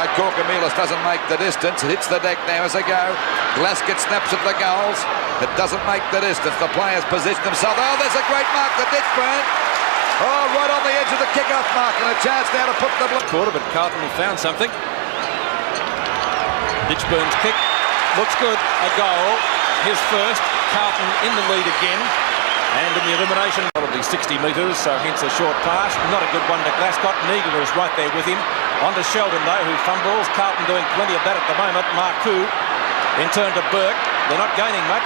by Corcamilas, doesn't make the distance. It hits the deck now as they go. Glascott snaps at the goals. It doesn't make the distance. The players position themselves. Oh, there's a great mark to Ditchburn. Oh, right on the edge of the kick-off mark, and a chance now to put the quarter, but Carlton have found something. Ditchburn's kick looks good. A goal. His first. Carlton in the lead again. And in the elimination, probably 60 metres, so hence a short pass. Not a good one to Glascott. Neagler is right there with him. On to Sheldon, though, who fumbles. Carlton doing plenty of that at the moment. Marcoux in turn to Burke. They're not gaining much.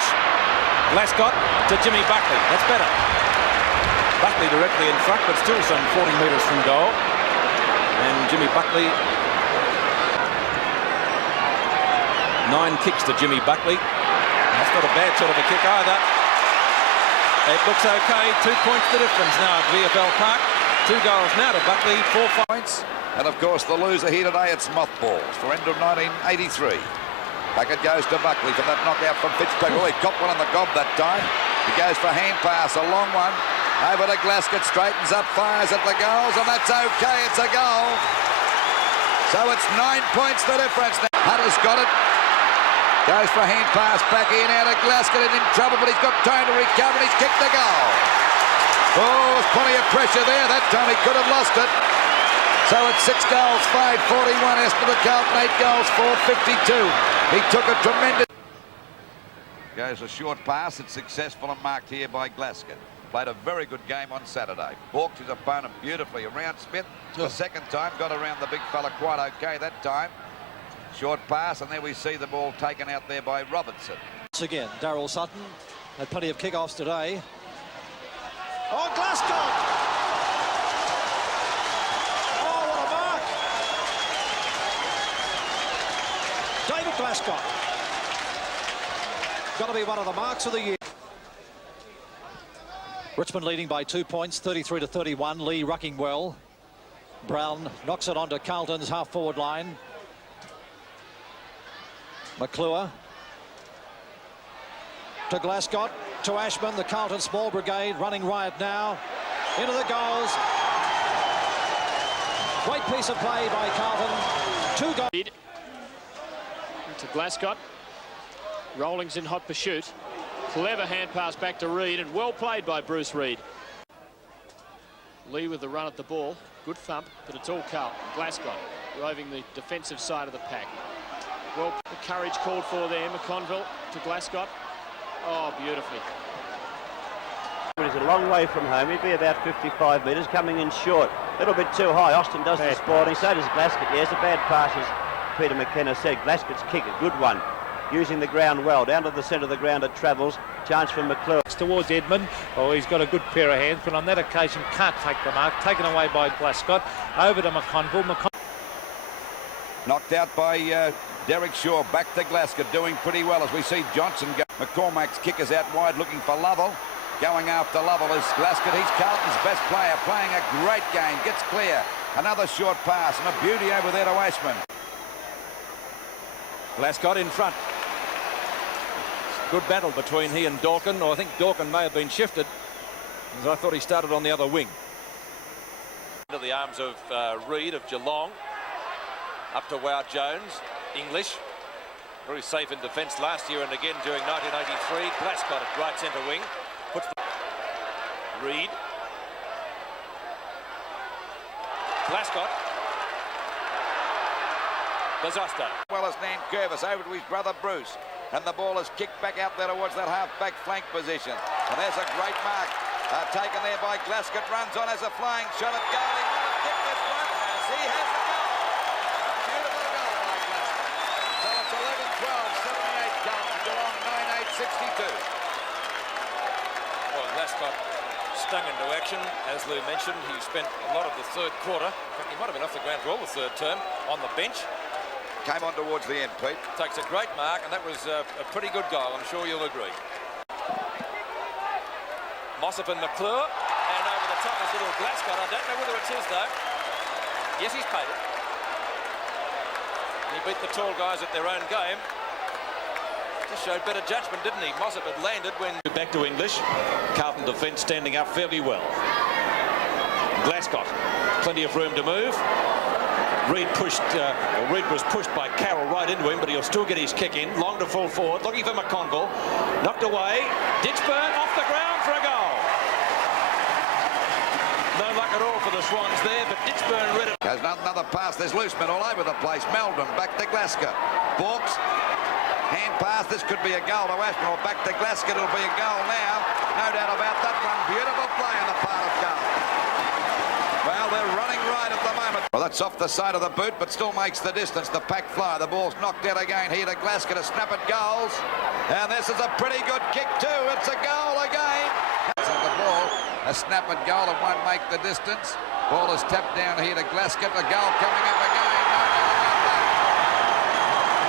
Glascott to Jimmy Buckley. That's better. Buckley directly in front, but still some 40 metres from goal. And Jimmy Buckley. 9 kicks to Jimmy Buckley. That's not a bad sort of a kick either. It looks okay. 2 points the difference now at VFL Park. 2 goals now to Buckley, 4 points. And of course the loser here today, it's mothballs for end of 1983. Back it goes to Buckley for that knockout from Fitzpatrick. Oh, he got one on the gob that time. He goes for hand pass, a long one. Over to Glascott, straightens up, fires at the goals, and that's okay, it's a goal. So it's 9 points the difference. Hunter's got it. Goes for a hand pass back in, out of Glascott, and in trouble, but he's got time to recover, and he's kicked the goal. Oh, there's plenty of pressure there. That time he could have lost it. So it's 6 goals, 541. Estimate Carlton, 8 goals, 452. He took a tremendous... Goes a short pass. It's successful and marked here by Glascott. Played a very good game on Saturday. Walked his opponent beautifully around Smith. The second time, got around the big fella quite okay that time. Short pass, and there we see the ball taken out there by Robertson. Once again, Darryl Sutton had plenty of kick-offs today. Oh, Glascott! Oh, what a mark! David Glascott. Got to be one of the marks of the year. Richmond leading by 2 points, 33-31. Lee rucking well. Brown knocks it onto Carlton's half-forward line. McClure to Glascott, to Ashman, the Carlton Small Brigade running riot now. Into the goals. Great piece of play by Carlton. 2 goals. To Glascott. Rollings in hot pursuit. Clever hand pass back to Reid, and well played by Bruce Reid. Lee with the run at the ball. Good thump, but it's all Carlton. Glascott roving the defensive side of the pack. Well, the courage called for there. McConville to Glascott. Oh, beautifully. He's a long way from home. He'd be about 55 metres, coming in short. A little bit too high. Austin does the sporting. So does Glascott. Yes, a bad pass, as Peter McKenna said. Glascott's kick, a good one. Using the ground well. Down to the centre of the ground it travels. Chance for McClure. Towards Edmund. Oh, he's got a good pair of hands, but on that occasion can't take the mark. Taken away by Glascott. Over to McConville. Knocked out by Derek Shaw. Back to Glascott, doing pretty well as we see Johnson go. McCormack's kick is out wide, looking for Lovell. Going after Lovell is Glascott. He's Carlton's best player, playing a great game. Gets clear. Another short pass and a beauty over there to Ashman. Glascott in front. Good battle between he and Dawkin. Or I think Dawkin may have been shifted, as I thought he started on the other wing. Into the arms of Reid of Geelong. Up to Wow Jones. English. Very safe in defence last year and again during 1983. Glascott at right centre wing. Puts the... Reid. Glascott. Bazosto. Well as Nan Curvis over to his brother Bruce. And the ball is kicked back out there towards that half-back flank position. And there's a great mark taken there by Glascott. Runs on as a flying shot at goal. He will have kicked this one as he has the goal. Beautiful goal by Glascott. So it's 11-12, 78 Carlton, Geelong 9-8, 62. Well, Glascott stung into action. As Lou mentioned, he spent a lot of the third quarter. In fact, he might have been off the ground for all the third term on the bench. Came on towards the end, Pete. Takes a great mark, and that was a pretty good goal, I'm sure you'll agree. Mossop and McClure, and over the top is little Glascott. I don't know whether it's his, though. Yes, he's paid it. He beat the tall guys at their own game. Just showed better judgment, didn't he? Mossop had landed when... Back to English. Carlton defence standing up fairly well. Glascott, plenty of room to move. Reid was pushed by Carroll right into him, but he'll still get his kick in. Long to full forward, looking for McConville. Knocked away. Ditchburn off the ground for a goal. No luck at all for the Swans there, but Ditchburn read it. There's another pass. There's Looseman all over the place. Meldon back to Glascott. Borks. Hand pass. This could be a goal to Ashman, or back to Glascott. It'll be a goal now. No doubt about that one. Beautiful play on the part of Carlton. Well, they're running right at the moment. Well, that's off the side of the boot, but still makes the distance. The pack fly. The ball's knocked out again here to Glascott. A snap at goals. And this is a pretty good kick too. It's a goal again. That's on the ball. A snap at goal. It won't make the distance. Ball is tapped down here to Glascott. A goal coming up again. No doubt about that.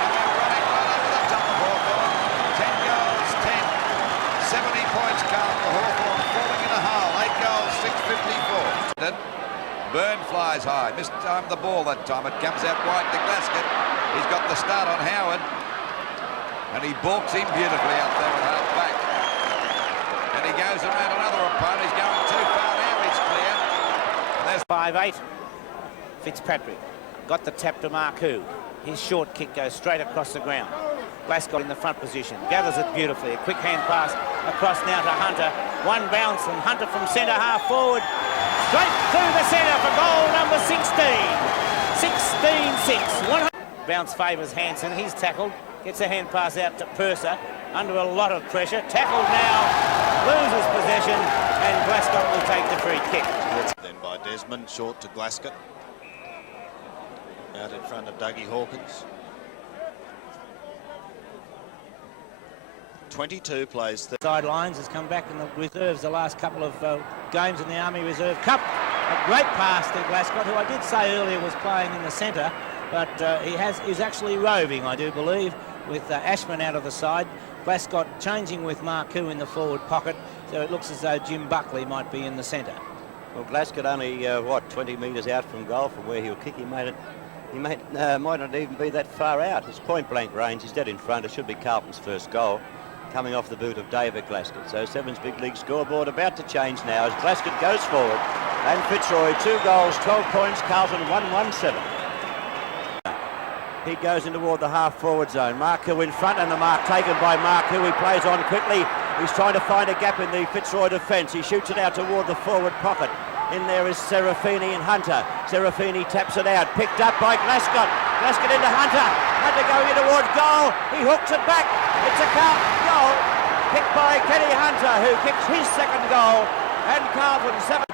And they're running right over the top of Hawthorn. 10 goals, 10. 70 points Carlton for Hawthorn. Falling in a hole. 8 goals, 654. Burn flies high. Missed the ball that time. It comes out wide to Glascott. He's got the start on Howard. And he balks him beautifully out there at half back. And he goes around another opponent. He's going too far now. He's clear. And there's 5-8. Fitzpatrick got the tap to Marcoux. His short kick goes straight across the ground. Glascott in the front position. Gathers it beautifully. A quick hand pass across now to Hunter. One bounce and Hunter from centre half forward. Straight through the centre for goal number 16. 16-6. Bounce favours Hanson. He's tackled. Gets a hand pass out to Purser. Under a lot of pressure. Tackled now. Loses possession. And Glascott will take the free kick. Then by Desmond. Short to Glascott. Out in front of Dougie Hawkins. 22 plays. Sidelines has come back in the reserves the last couple of games in the Army Reserve Cup. A great pass to Glascott, who I did say earlier was playing in the centre, but is actually roving, I do believe, with Ashman out of the side. Glascott changing with Marcoux in the forward pocket, so it looks as though Jim Buckley might be in the centre. Well, Glascott only, 20 metres out from goal from where he'll kick. He might not even be that far out. It's point-blank range. He's dead in front. It should be Carlton's first goal, coming off the boot of David Glascott. So Sevens big league scoreboard about to change now as Glascott goes forward. And Fitzroy, 2 goals, 12 points. Carlton 1-1-7. He goes in toward the half-forward zone. Marcoux in front, and the mark taken by Marcoux. He plays on quickly. He's trying to find a gap in the Fitzroy defence. He shoots it out toward the forward pocket. In there is Serafini and Hunter. Serafini taps it out. Picked up by Glascott. Glascott into Hunter. Hunter going in towards goal. He hooks it back. It's a Carlton goal. Picked by Kenny Hunter, who kicks his second goal. And Carlton 7.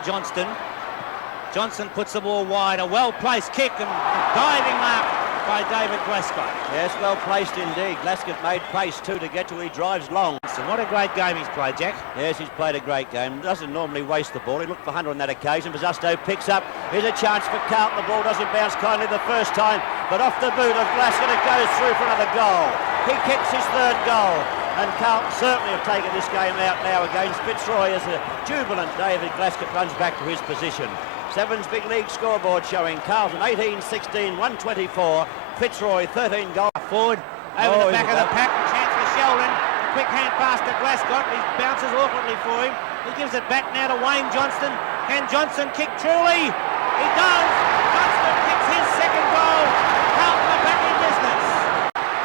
Johnson puts the ball wide. A well-placed kick and diving mark by David Glascott. Yes, well placed indeed. Glascott made pace too to get to. He drives long. So what a great game he's played, Jack. Yes, he's played a great game. Doesn't normally waste the ball. He looked for Hunter on that occasion. Buzusto picks up. Here's a chance for Carlton. The ball doesn't bounce kindly the first time, but off the boot of Glascott it goes through for another goal. He kicks his third goal, and Carlton certainly have taken this game out now against Fitzroy as a jubilant David Glascott runs back to his position. Sevens big league scoreboard showing Carlton 18-16, 124. Fitzroy 13 goals. Forward over the back of the pack. Chance for Sheldon. Quick hand pass to Glascott. He bounces awkwardly for him. He gives it back now to Wayne Johnston. Can Johnson kick truly? He does. Johnston kicks his second goal. Carlton are back in business.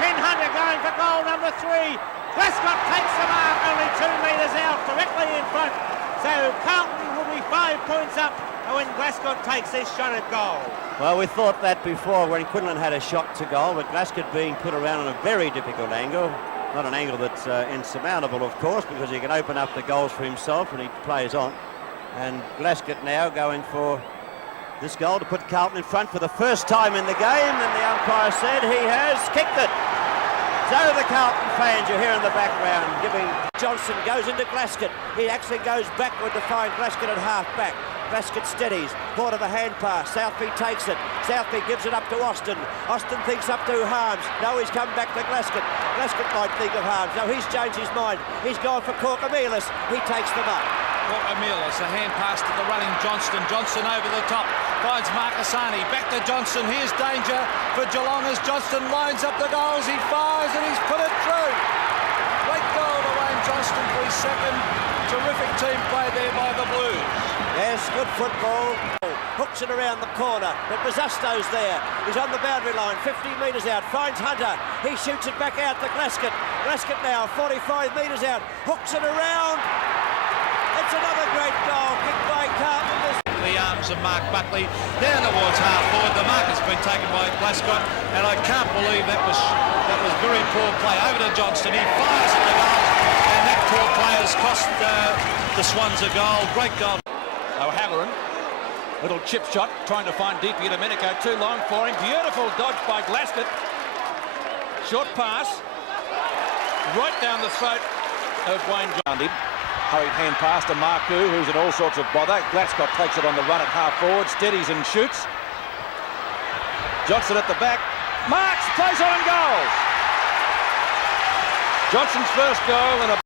Ken Hunter going for goal number 3. Glascott takes the mark only 2 metres out, directly in front. So Carlton will be 5 points up when Glascott takes this shot at goal. Well, we thought that before when Quinlan had a shot to goal, but Glascott being put around on a very difficult angle. Not an angle that's insurmountable, of course, because he can open up the goals for himself and he plays on. And Glascott now going for this goal to put Carlton in front for the first time in the game, and the umpire said he has kicked it. So the Carlton fans you hear in the background giving. Johnson goes into Glascott. He actually goes backward to find Glascott at half back. Glascott steadies. Caught of the hand pass. Southby takes it. Southby gives it up to Austin. Austin thinks up to Harms. No, he's come back to Glascott. Glascott might think of Harms. No, he's changed his mind. He's gone for Corcomelis. He takes them up. Corcomelis, a hand pass to the running Johnston. Johnson over the top. Finds Marcassani. Back to Johnson. Here's danger for Geelong as Johnston lines up the goals. He fires and he's put it through. Great goal to Wayne Johnston for his second. Terrific team play there by the Blues. Yes, good football. hooks it around the corner, but Basusto's there. He's on the boundary line, 50 metres out, finds Hunter. He shoots it back out to Glascott. Glascott now 45 metres out, hooks it around. It's another great goal kicked by Carlton. The arms of Mark Buckley down towards half forward. The mark has been taken by Glascott, and I can't believe that was very poor play. Over to Johnston, he fires at the goal, and that poor play has cost the Swans a goal. Great goal. O'Halloran, little chip shot, trying to find Di Domenico, too long for him. Beautiful dodge by Glascott. Short pass, right down the throat of Wayne Johnson. Hurried hand pass to Marku, who's in all sorts of bother. Glascott takes it on the run at half forward, steadies and shoots. Johnson at the back, marks, plays on and goals. Johnson's first goal and a